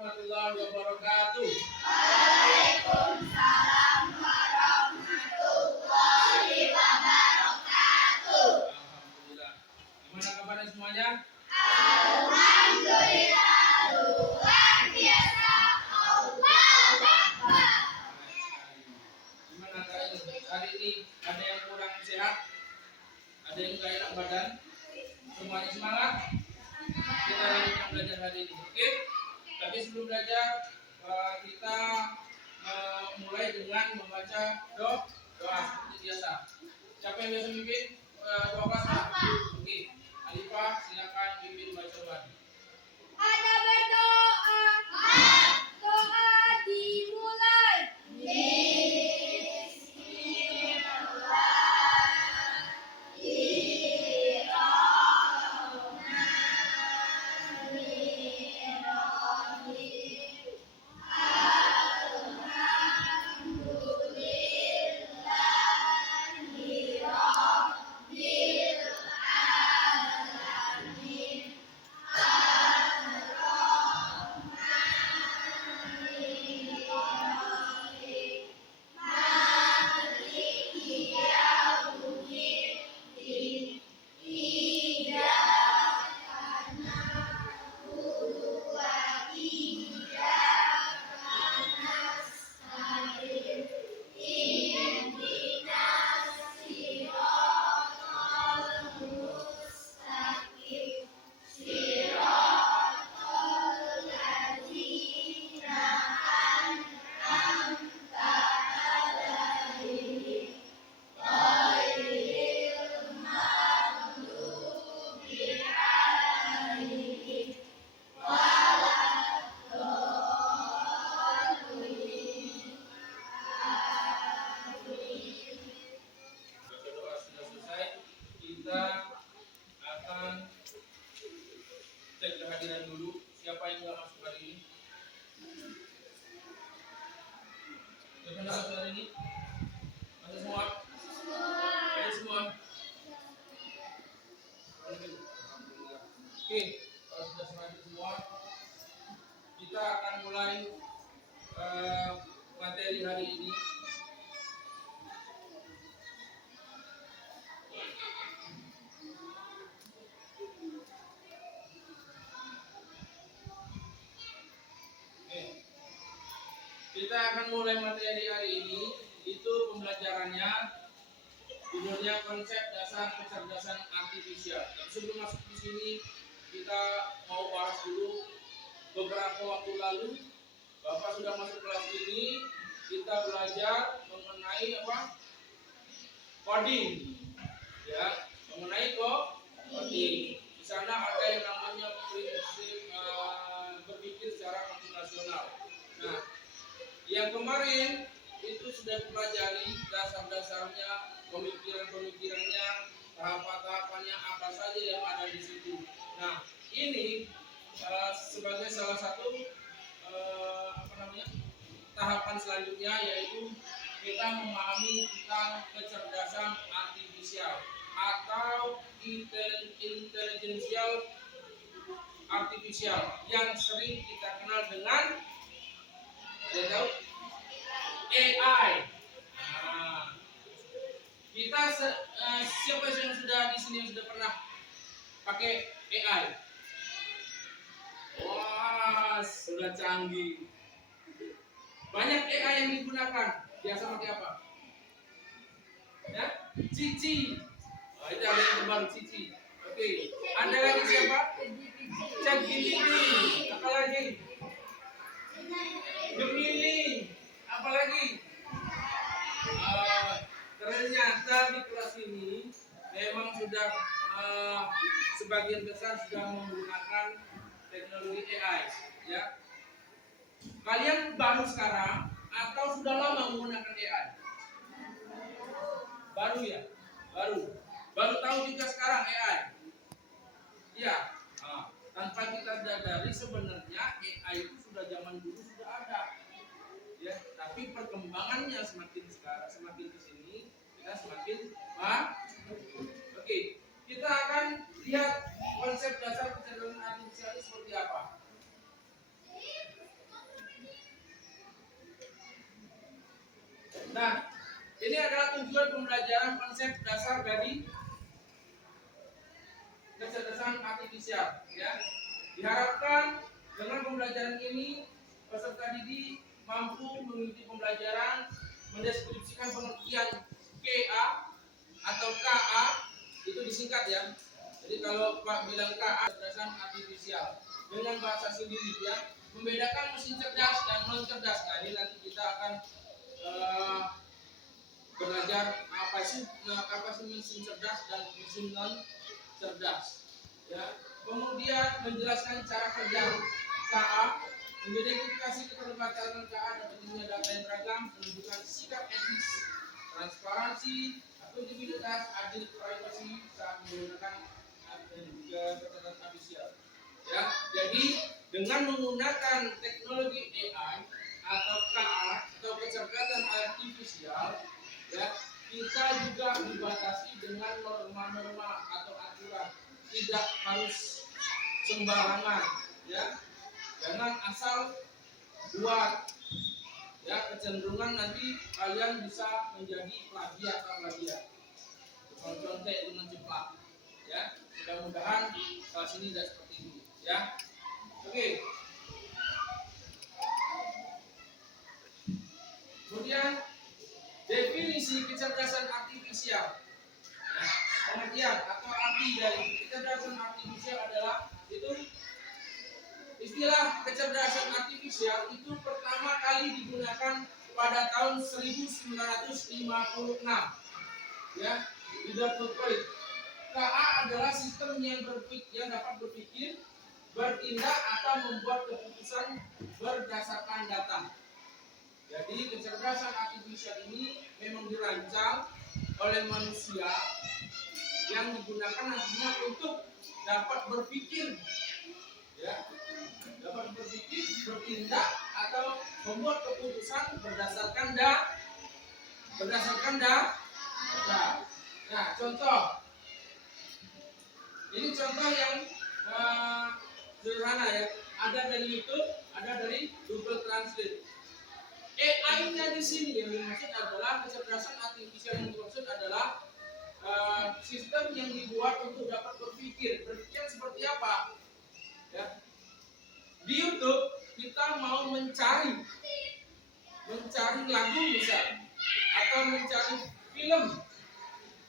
warahmatullahi wabarakatuh. Waalaikumsalam warahmatullahi wabarakatuh. Alhamdulillah. Gimana kabarnya semuanya? Alhamdulillah luar biasa. Allahu Akbar. Gimana hari ini? Ada yang kurang sehat? Ada yang gak enak badan? Semuanya semangat? Kita lanjutkan belajar hari ini, oke? Tapi sebelum belajar kita mulai dengan membaca doa seperti biasa. Siapa yang biasa mimpin doa kelas? Oke, Alifah silakan mimpin baca doa. Ada berdoa. Doa dimulai. Oke, kalau sudah selesai semua, kita akan mulai materi hari ini. Oke, kita akan mulai materi hari ini. Itu pembelajarannya judulnya konsep dasar kecerdasan artifisial. Tapi sebelum masuk di sini, kita mau bahas dulu beberapa waktu lalu Bapak sudah masuk kelas ini, kita belajar mengenai apa? Coding. Ya, mengenai coding. Di sana ada yang namanya prinsip berpikir secara komputasional. Nah, yang kemarin itu sudah dipelajari dasar-dasarnya, pemikiran-pemikirannya, tahapan-tahapannya apa saja yang ada di situ. Nah, ini sebagai salah satu tahapan selanjutnya, yaitu kita memahami tentang kecerdasan artifisial atau intelligensial artifisial yang sering kita kenal dengan AI. Nah, kita siapa yang sudah di sini sudah pernah pakai AI? Wah, sudah canggih. Banyak AI yang digunakan. Biasa pakai apa? Ya, Cici. Oh, itu ada yang baru Cici. Oke. Ada lagi siapa? ChatGPT. Apa lagi? Gemini. Apa lagi? Ternyata di kelas ini memang sudah sebagian besar sudah menggunakan teknologi AI, ya. Kalian baru sekarang atau sudah lama menggunakan AI? Baru ya? Baru tahu juga sekarang AI. Ya. Tanpa kita sadari sebenarnya AI itu sudah zaman dulu sudah ada. Ya, tapi perkembangannya semakin kesini kita semakin Oke, kita akan lihat konsep dasar kecerdasan artifisial seperti apa. Nah, ini adalah tujuan pembelajaran konsep dasar dari kecerdasan artifisial. Ya, diharapkan dengan pembelajaran ini peserta didik mampu mengikuti pembelajaran, mendeskripsikan pengertian KA atau KA itu disingkat ya. Jadi kalau Pak bilang KA kecerdasan artifisial dengan bahasa sendiri ya, membedakan mesin cerdas dan non cerdas. Nah ini nanti kita akan belajar apa sih mesin cerdas dan mesin non cerdas. Ya. Kemudian menjelaskan cara kerja KA, mengidentifikasi keterbatasan KA dan pentingnya data yang beragam, menunjukkan sikap etis, transparansi, akuntabilitas, adil, privasi saat menggunakan kecerdasan artifisial. Ya, jadi dengan menggunakan teknologi AI atau KA atau kecerdasan artifisial, ya, kita juga dibatasi dengan norma-norma atau aturan, tidak harus sembarangan, ya, jangan asal buat, ya, kecenderungan nanti kalian bisa menjadi plagiat atau plagiat, contek dengan cepat, ya, mudah-mudahan kelas ini tidak seperti itu, ya, oke. Kemudian definisi kecerdasan artifisial. Nah, pengertian atau arti dari kecerdasan artifisial adalah itu istilah kecerdasan artifisial itu pertama kali digunakan pada tahun 1956 ya di Detroit. KA adalah sistem yang dapat berpikir, bertindak atau membuat keputusan berdasarkan data. Jadi kecerdasan artifisial ini memang dirancang oleh manusia yang digunakan nantinya untuk dapat berpikir, ya, dapat berpikir, bertindak atau membuat keputusan berdasarkan data. Nah, contoh, ini contoh yang sederhana ya. Ada dari YouTube, ada dari Google Translate. AI-nya di sini yang dimaksud adalah kecerdasan artifisial yang dimaksud adalah sistem yang dibuat untuk dapat berpikir seperti apa? Ya. Di YouTube kita mau mencari lagu misal, atau mencari film,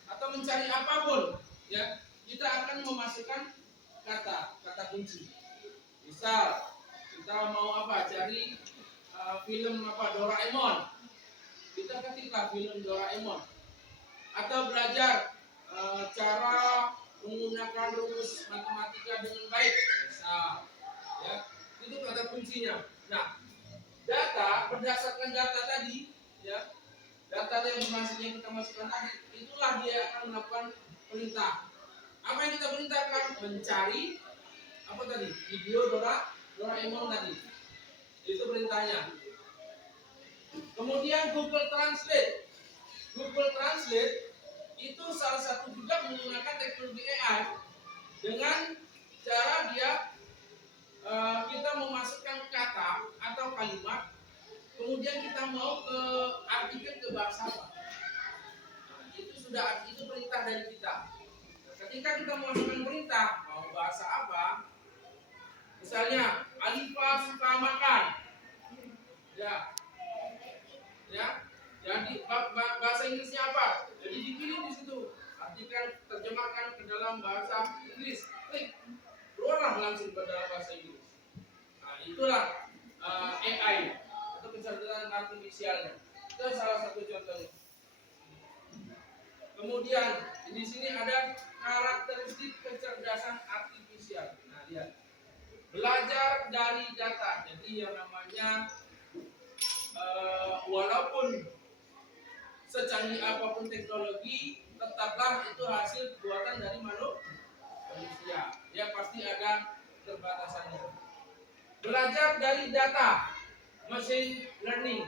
atau mencari apapun, ya kita akan memasukkan kata kunci. Misal kita mau apa? Cari film apa Doraemon, kita ketiklah film Doraemon, atau belajar cara menggunakan rumus matematika dengan baik, misal, ya itu kata kuncinya. Nah, berdasarkan data tadi, ya data yang kita masukkan tadi, itulah dia akan melakukan perintah. Apa yang kita perintahkan? Mencari apa tadi? Video Doraemon tadi. Itu perintahnya. Kemudian Google Translate itu salah satu juga menggunakan teknologi AI dengan cara dia kita memasukkan kata atau kalimat, kemudian kita mau artikan ke bahasa apa. Nah, itu perintah dari kita. Ketika kita memasukkan perintah mau bahasa apa, misalnya Alifah suka makan, ya, jadi bahasa Inggrisnya apa? Jadi dipilih di situ, artikan, terjemahkan ke dalam bahasa Inggris, klik, keluarlah langsung ke dalam bahasa Inggris. Nah, itulah AI atau kecerdasan artifisialnya. Itu salah satu contohnya. Kemudian di sini ada karakteristik kecerdasan artifisial. Nah, lihat. Belajar dari data. Jadi yang namanya walaupun secanggih apapun teknologi, tetaplah itu hasil buatan dari manusia. Ya pasti ada keterbatasannya. Belajar dari data, machine learning.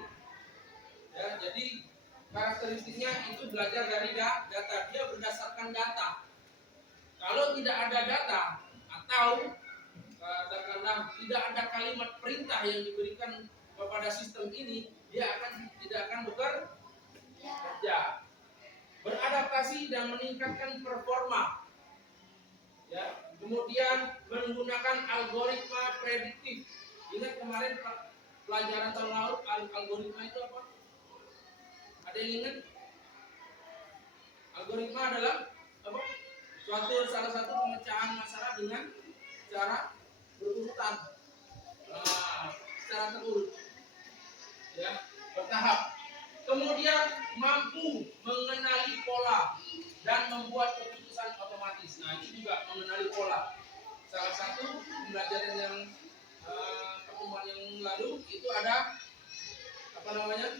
Ya, jadi karakteristiknya itu belajar dari data. Dia berdasarkan data. Kalau tidak ada data atau katakanlah tidak ada kalimat perintah yang diberikan kepada sistem ini, dia tidak akan kerja, beradaptasi dan meningkatkan performa. Ya, kemudian menggunakan algoritma prediktif. Ingat kemarin pelajaran tahun lalu algoritma itu apa? Ada yang ingat? Algoritma adalah apa? Salah satu pemecahan masalah dengan cara berurutan, secara terurut, ya, bertahap. Kemudian mampu mengenali pola dan membuat keputusan otomatis. Nah, itu juga mengenali pola. Salah satu pembelajaran yang pertemuan yang lalu itu ada apa namanya?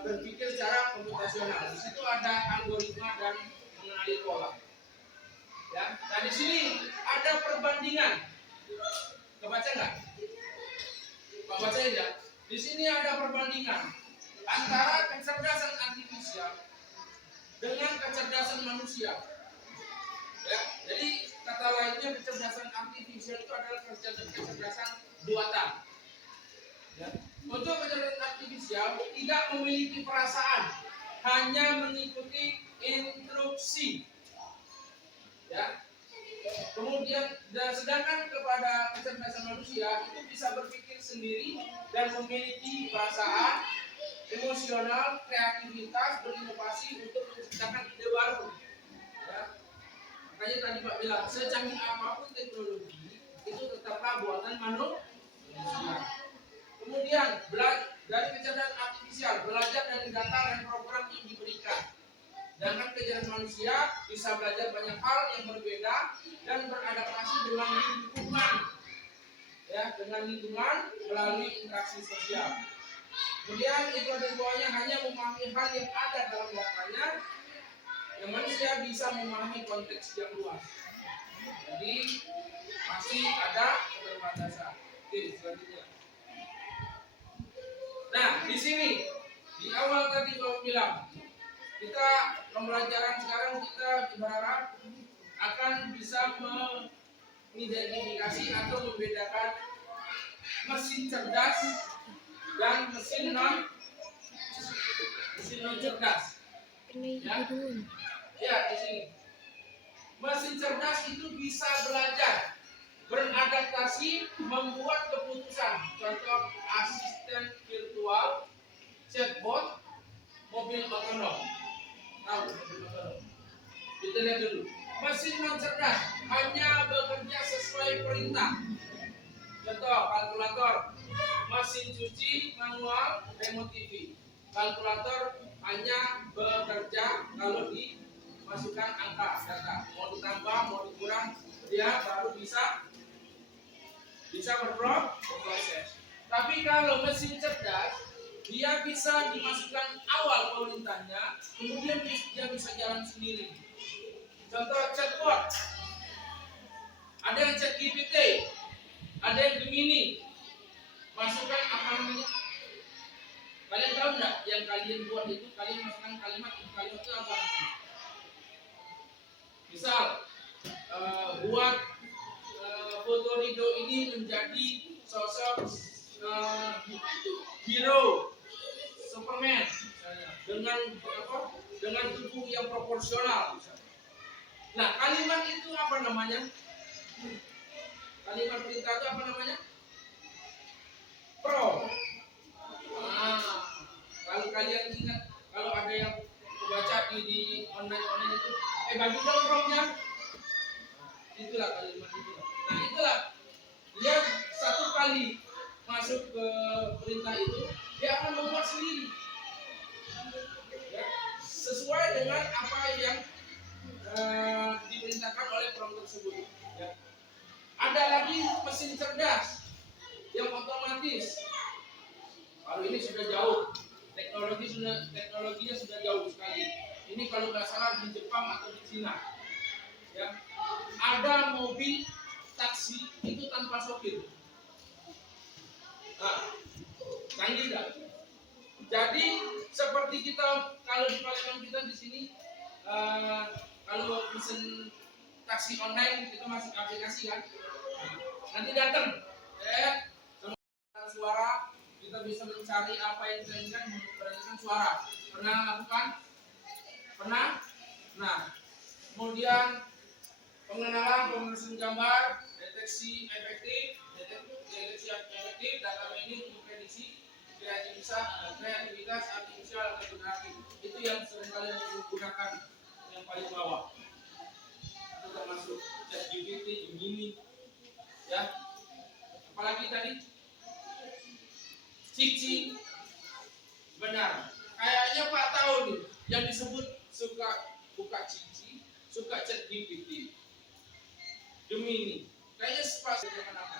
Berpikir secara komputasional. Di situ ada algoritma dan mengenali pola. Ya, nah di sini ada perbandingan. Kebaca nggak? Pak bacain ya. Di sini ada perbandingan antara kecerdasan artifisial dengan kecerdasan manusia. Ya, jadi kata lainnya kecerdasan artifisial itu adalah kecerdasan buatan. Ya. Untuk kecerdasan artifisial tidak memiliki perasaan, hanya mengikuti instruksi. Ya. Kemudian sedangkan kepada kecerdasan manusia itu bisa berpikir sendiri dan memiliki perasaan, emosional, kreativitas, berinovasi untuk menciptakan ide baru. Ya. Makanya tadi Pak bilang, secanggih apapun teknologi itu tetaplah buatan manusia. Kemudian dari kecerdasan artifisial belajar dari data dan program yang diberikan. Dengan kecerdasan manusia bisa belajar banyak hal yang berbeda dan beradaptasi dengan lingkungan, ya, dengan lingkungan melalui interaksi sosial. Kemudian itu ada buahnya hanya memahami hal yang ada dalam datanya, yang manusia bisa memahami konteks yang luas. Jadi masih ada keterbatasan. Oke, selanjutnya. Nah, di sini di awal tadi saya bilang kita pembelajaran sekarang kita berharap akan bisa mengidentifikasi atau membedakan mesin cerdas dan mesin non cerdas. Ya, di sini. Mesin cerdas itu bisa belajar, beradaptasi, membuat keputusan. Contoh asisten virtual, chatbot, mobil otonom. Tahu mobil otonom? Kita lihat dulu. Mesin non cerdas hanya bekerja sesuai perintah. Contoh kalkulator, mesin cuci manual, remote TV. Kalkulator hanya bekerja kalau dimasukkan angka data. Mau ditambah, mau dikurang, dia baru bisa berproses. Tapi kalau mesin cerdas, dia bisa dimasukkan awal perintahnya, kemudian dia bisa jalan sendiri. Contoh chatbot, ada yang chat GPT, ada yang Gemini. Masukkan apa namanya? Kalian tahu nggak yang kalian buat itu? Kalian masukkan kalimat itu apa? Misal buat foto Rido ini menjadi sosok hero Superman dengan tubuh yang proporsional. Nah, kalimat itu apa namanya? Kalimat perintah itu apa namanya? Pro. Kalau kalian ingat, kalau ada yang baca di online itu, bagi dong promnya. Itulah kalimat itu. Nah, itulah dia satu kali masuk ke perintah itu, dia akan membuat sendiri. Ya, sesuai dengan apa yang diperintahkan oleh prompt tersebut. Ya. Ada lagi mesin cerdas yang otomatis. Kalau ini sudah jauh, teknologinya sudah jauh sekali. Ini kalau nggak salah di Jepang atau di Cina. Ya. Ada mobil taksi itu tanpa sopir. Nah, canggih nggak? Jadi seperti kita kalau di Palembang kita di sini, kalau pesen taksi online kita masuk aplikasi kan, nanti datang, suara kita kita bisa mencari apa yang kita inginkan berdasarkan suara. Pernah lakukan? Pernah? Nah, kemudian pengenalan pemrosesan gambar, deteksi efektif, data mining untuk prediksi, kreativitas artifisial atau generatif. Itu yang sering kalian gunakan yang paling bawah. Itu termasuk ChatGPT, Gemini, ya. Apalagi tadi Cici, benar. Kayaknya Pak tahu nih yang disebut suka buka Cici, suka ChatGPT, Gemini. Kayaknya pasti apa?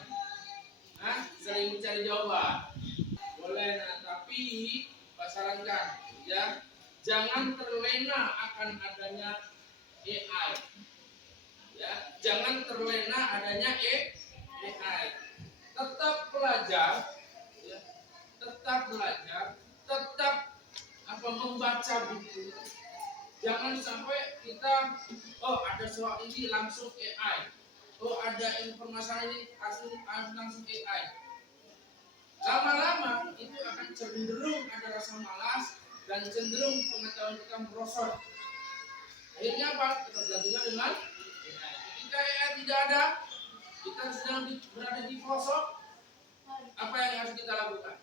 Hah? Sering mencari jawaban. Boleh, nah, tapi Pak sarankan ya, jangan terlena akan adanya AI. Ya, jangan terlena adanya AI. Tetap belajar, ya, tetap belajar, tetap membaca buku. Jangan sampai kita ada soal ini langsung AI. Ada informasi ini langsung AI. Lama-lama itu akan cenderung ada rasa malas dan cenderung pengetahuan kita merosot. Akhirnya apa? Ketergantungan dengan AI. Ketika AI tidak ada, kita sedang berada di pelosok. Apa yang harus kita lakukan?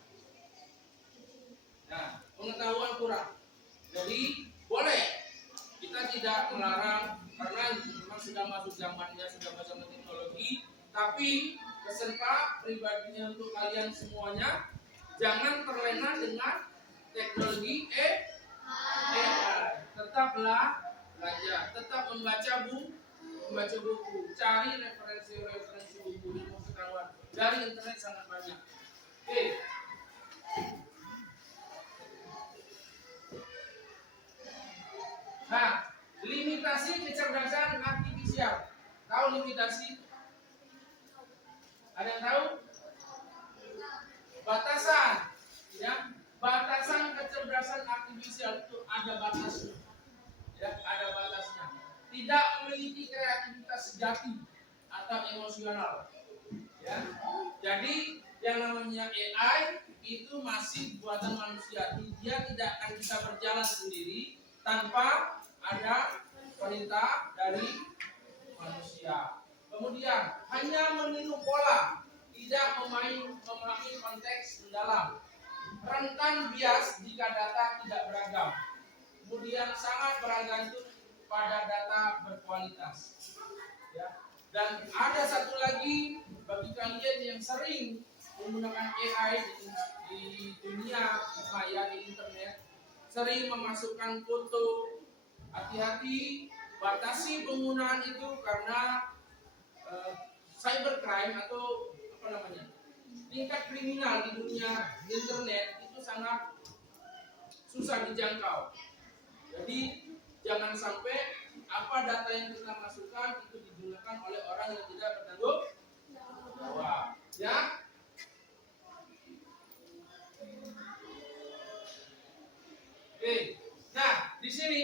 Nah, pengetahuan kurang. Jadi boleh kita tidak melarang karena memang sudah masuk zamannya, sudah masuk teknologi. Tapi pesan Pak pribadinya untuk kalian semuanya, jangan terlena dengan teknologi AI. Tetaplah belajar, tetap membaca buku, cari referensi buku ilmu pengetahuan dari internet sangat banyak. Oke. Nah, limitasi kecerdasan artifisial. Tahu limitasi? Ada yang tahu? Batasan, ya. Batasan kecerdasan artifisial itu ada batasnya. Ya, ada batasnya. Tidak memiliki kreativitas sejati atau emosional. Ya. Jadi yang namanya AI itu masih buatan manusia. Dia tidak akan bisa berjalan sendiri tanpa ada perintah dari manusia. Kemudian hanya meniru pola, tidak memahami konteks mendalam. Rentan bias jika data tidak beragam. Kemudian sangat bergantung pada data berkualitas. Ya. Dan ada satu lagi bagi kalian yang sering menggunakan AI di dunia maya, di internet, sering memasukkan foto. Hati-hati, batasi penggunaan itu karena cybercrime atau tingkat kriminal di dunia internet itu sangat susah dijangkau. Jadi jangan sampai apa data yang kita masukkan itu digunakan oleh orang yang tidak bertanggung jawab. Ya. Oke. Nah, di sini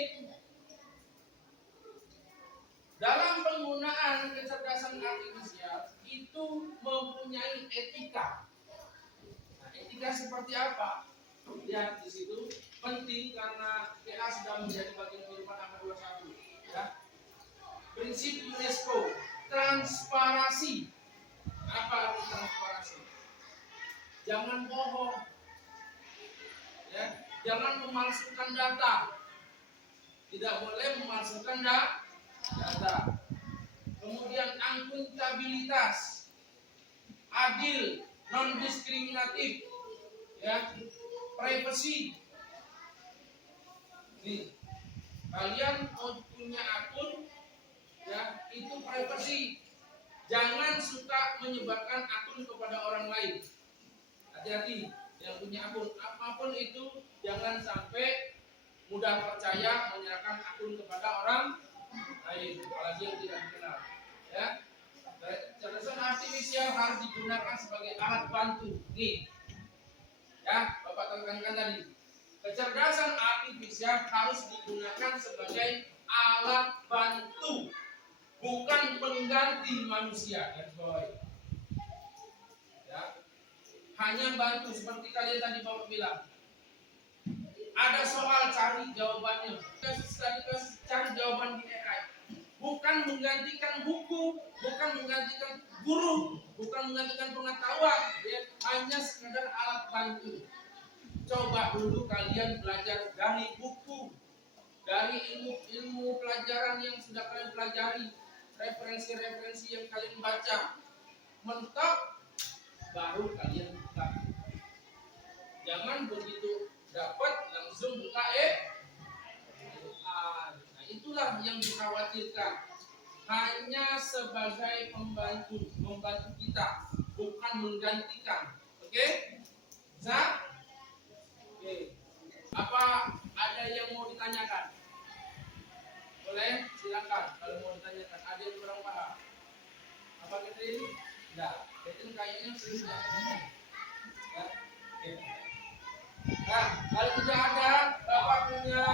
dalam penggunaan kecerdasan artifisial itu mempunyai etika. Nah, etika seperti apa? Ya, di situ penting karena AI sudah menjadi bagian kehidupan abad 21. Ya. Prinsip UNESCO, transparansi. Apa arti transparansi? Jangan bohong. Ya, jangan memalsukan data. Tidak boleh memalsukan data. Kemudian akuntabilitas, adil, non diskriminatif, ya, privacy. Nih, kalian punya akun, ya, itu privacy. Jangan suka menyebarkan akun kepada orang lain. Hati-hati, yang punya akun apapun itu jangan sampai mudah percaya menyerahkan akun kepada orang lain, apalagi yang tidak dikenal. Ya, kecerdasan artifisial harus digunakan sebagai alat bantu. Nih, ya, Bapak tekankan tadi, kecerdasan artifisial harus digunakan sebagai alat bantu, bukan pengganti manusia. Ya, hanya bantu seperti kalian tadi Bapak bilang. Ada soal cari jawabannya. Cari jawaban di AI. Bukan menggantikan buku, bukan menggantikan guru, bukan menggantikan pengetahuan, ya, hanya sekedar alat bantu. Coba dulu kalian belajar dari buku, dari ilmu pelajaran yang sudah kalian pelajari, referensi-referensi yang kalian baca, mentok, baru kalian buka. Jangan begitu dapat langsung buka Nah, itulah yang dikhawatirkan. Hanya sebagai membantu kita, bukan menggantikan. Oke? Bisa? Oke. Apa ada yang mau ditanyakan? Boleh? Silakan. Kalau mau ditanyakan, ada yang kurang paham? Apa kita ini? Enggak. Itu kayaknya sudah. Ya. Oke. Nah, kalau tidak ada, Bapak punya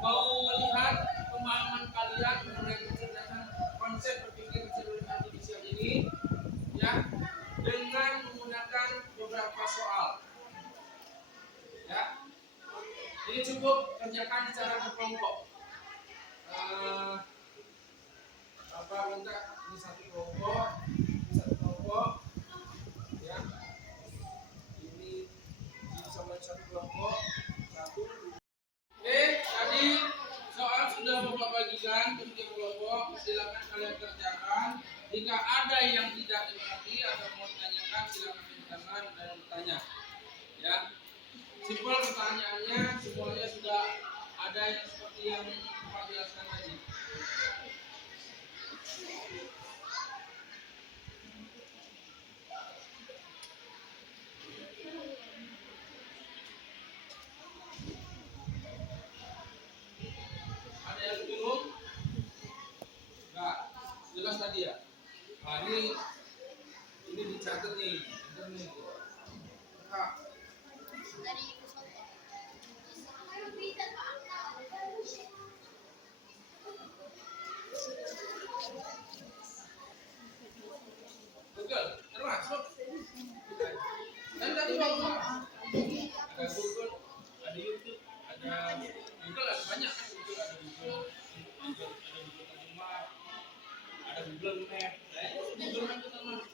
mau melihat pemahaman kalian mengenai kecerdasan konsep berpikir kecerdasan artifisial ini, ya, dengan menggunakan beberapa soal. Ya, ini cukup kerjakan secara berkelompok. Apa minta ini satu kelompok, ya. Ini sama satu kelompok, satu. Oke, tadi soal sudah Bapak bagikan ke tiga kelompok. Silakan kalian kerjakan. Jika ada yang tidak dimengerti atau mau ditanyakan, silakan angkat tangan dan bertanya. Ya, simpel pertanyaannya, semuanya sudah ada yang seperti yang Pak jelaskan tadi. Ada yang bingung? Enggak, jelas tadi ya. Nah, ini dicatat nih, bener nih. Nah, Google termasuk. Dan tadi Bapak ada Google, ada YouTube, ada Google, ada banyak kan Google, ada Google terjemah, ada Google Map. Nah, itu Google Map itu termasuk.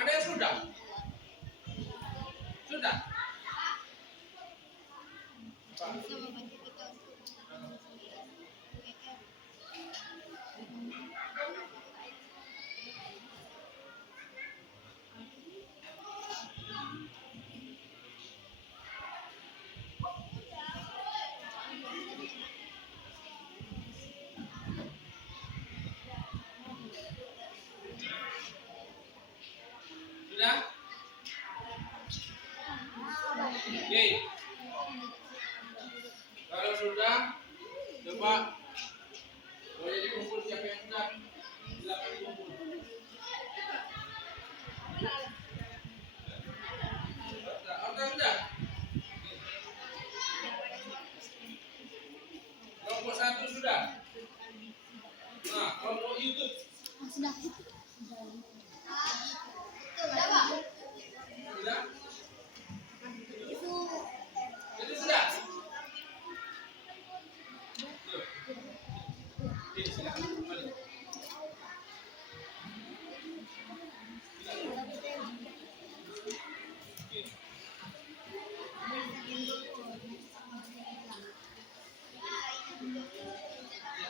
Ada yang sudah? Sudah? Sudah? Oke. Kalau sudah, coba boleh dikumpul siapa yang sudah? Silakan dikumpul. Oke, sudah. Kelompok satu sudah. Nah, kelompok YouTube Sudah. sudah. Itu sudah. Tuh. Oke, silakan kembali. Oke. Ya,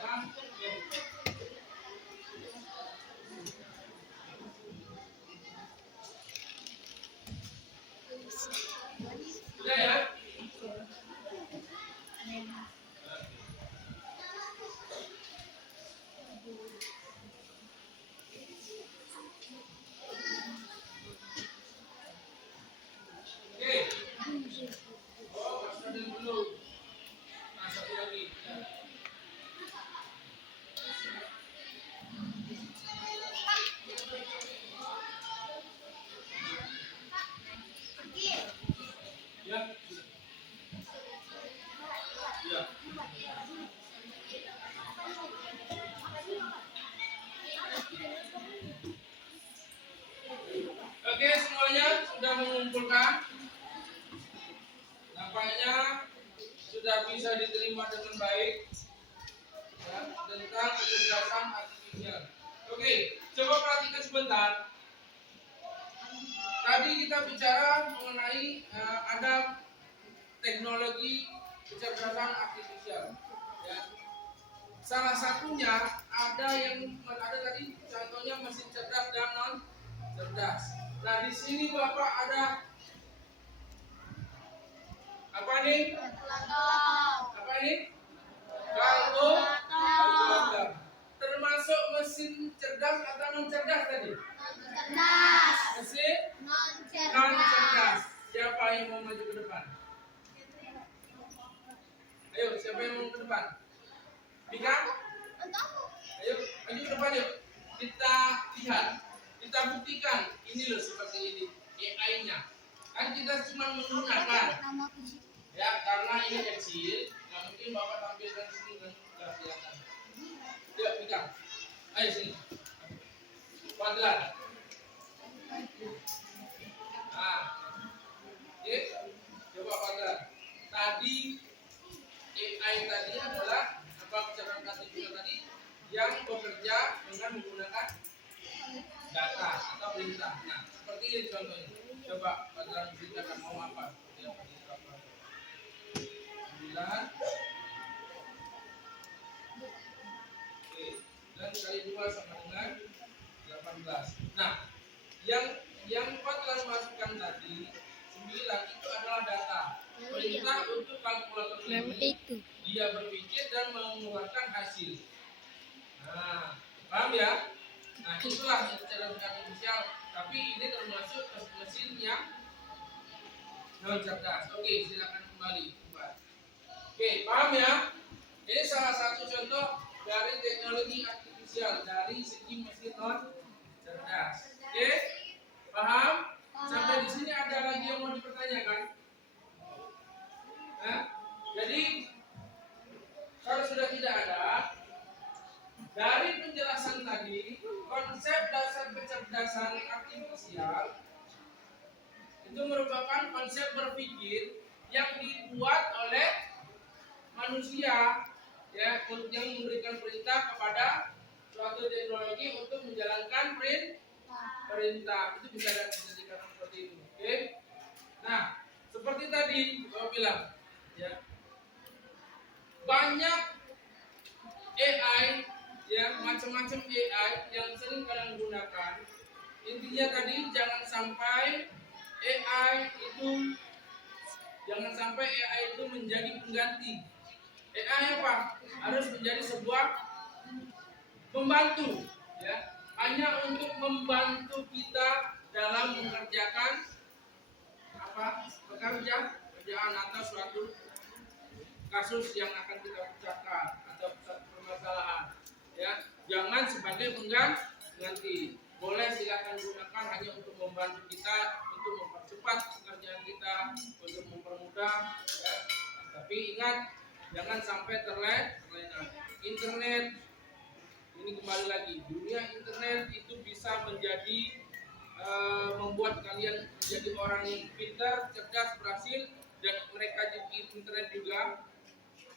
menyimpulkan? Nampaknya sudah bisa diterima dengan baik ya, tentang kecerdasan artifisial. Oke, coba perhatikan sebentar. Tadi kita bicara mengenai ada teknologi kecerdasan artifisial. Ya. Salah satunya ada tadi contohnya mesin cerdas dan non cerdas. Nah di sini Bapak ada apa nih? Apa ini? Kalkulator. Termasuk mesin cerdas atau non cerdas tadi? Mesin non cerdas. Siapa yang mau maju ke depan? Ayo, siapa yang mau ke depan? Bika? Ayo, maju ke depan yuk. Kita lihat, kita buktikan. Ini loh seperti ini AI-nya. Kan kita cuma menggunakan. Ya, karena ini kecil, nggak mungkin Bapak tampilkan sini kan nggak kelihatan. Yuk, Bika. Ayo sini. Kuadrat. Nah, oke, coba kuadrat. Tadi AI tadi adalah apa kecerdasan artifisial tadi yang bekerja dengan menggunakan data atau perintah. Nah, seperti ini contohnya. Coba kuadrat ceritakan mau apa? Seperti apa? 9. Oke, dan kali 2 sama dengan 18. Nah, yang Pak telah masukkan tadi 9 itu adalah data. Perintah untuk kalkulator ini dia berpikir dan mengeluarkan hasil. Nah, paham ya? Nah, itulah kecerdasan artifisial. Tapi ini termasuk mesin yang non cerdas. Oke, silakan kembali. Oke, paham ya? Ini salah satu contoh dari teknologi artifisial dari segi mesin non cerdas. Oke, paham? Sampai di sini ada lagi yang mau dipertanyakan? Nah, jadi kalau sudah tidak ada, dari penjelasan tadi, konsep dasar kecerdasan artifisial itu merupakan konsep berpikir yang dibuat oleh manusia ya, yang memberikan perintah kepada suatu teknologi untuk menjalankan perintah. Itu bisa dikatakan seperti itu. Oke. Nah, seperti tadi Bapak bilang ya, banyak AI ya, macam-macam AI yang sering kalian gunakan. Intinya tadi jangan sampai AI itu menjadi pengganti. AI apa? Harus menjadi sebuah pembantu ya, hanya untuk membantu kita dalam mengerjakan pekerjaan atau suatu kasus yang akan kita pecahkan atau suatu permasalahan ya. Jangan sebagai pengganti. Boleh silakan gunakan hanya untuk membantu kita, untuk mempercepat pekerjaan kita, untuk mempermudah ya. Tapi ingat, jangan sampai terlena. Internet ini kembali lagi, dunia internet itu bisa membuat kalian menjadi orang yang pintar, cerdas, berhasil, dan mereka di internet juga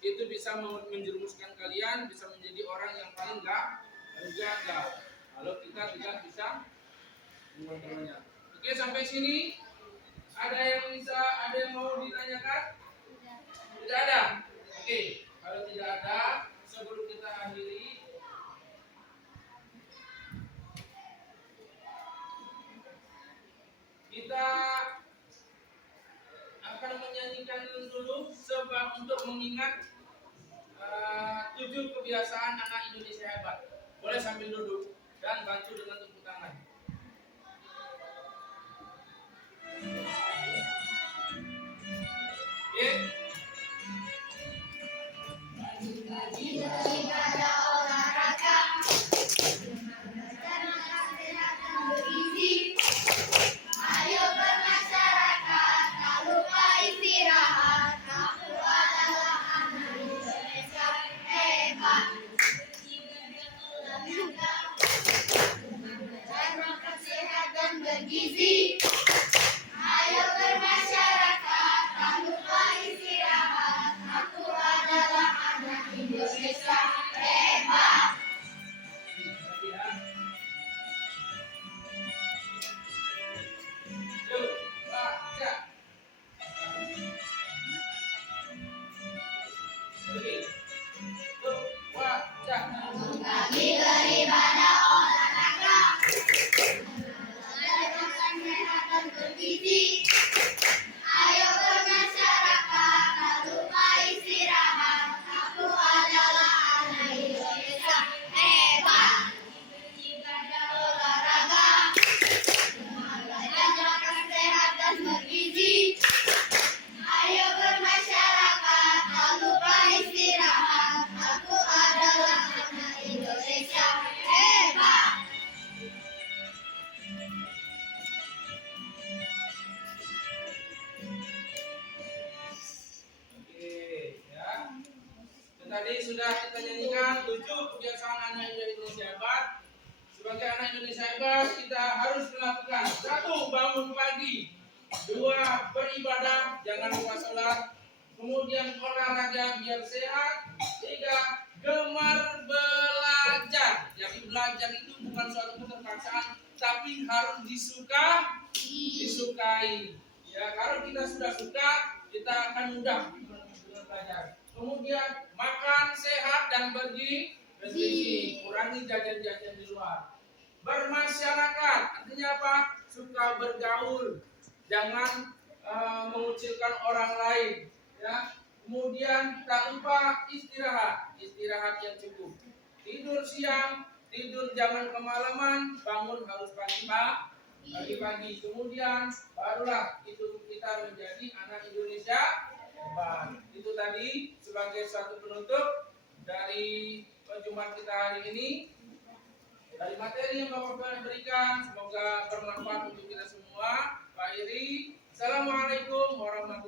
itu bisa menjerumuskan kalian, bisa menjadi orang yang paling gagal kalau kita tidak bisa mengontrolnya. Oke, sampai sini ada yang mau ditanyakan? Tidak ada. Oke, kalau tidak ada, sebelum kita akhiri, kita akan menyanyikan dulu sebab untuk mengingat 7 kebiasaan anak Indonesia hebat. Boleh sambil duduk dan bantu dengan tepuk tangan. Oke. Ibadah olahraga dan kesehatan bergizi. Ayo bermasyarakat, tak lupa istirahat. Aku adalah anak Indonesia hebat. Ibadah olahraga dan kesehatan bergizi. Ayo tadi sudah kita nyanyikan 7 kebiasaan anak Indonesia hebat. Sebagai anak Indonesia hebat, kita harus melakukan 1. Bangun pagi, 2. Beribadah, jangan lupa sholat, kemudian olahraga biar sehat, 3. Gemar belajar. Jadi belajar itu bukan suatu keterpaksaan, tapi harus disukai. Ya, kalau kita sudah suka, kita akan mudah belajar. Kemudian makan sehat dan bergizi, kurangi jajan-jajan di luar. Bermasyarakat, artinya apa? Suka bergaul, jangan mengucilkan orang lain. Ya. Kemudian tak lupa istirahat yang cukup. Tidur siang, tidur jangan kemalaman, bangun harus pagi-pagi. Kemudian barulah itu kita menjadi anak Indonesia hebat. Itu tadi sebagai suatu penutup dari perjumpaan kita hari ini. Dari materi yang Bapak berikan, semoga bermanfaat untuk kita semua. Pak Iri, Assalamualaikum warahmatullahi wabarakatuh.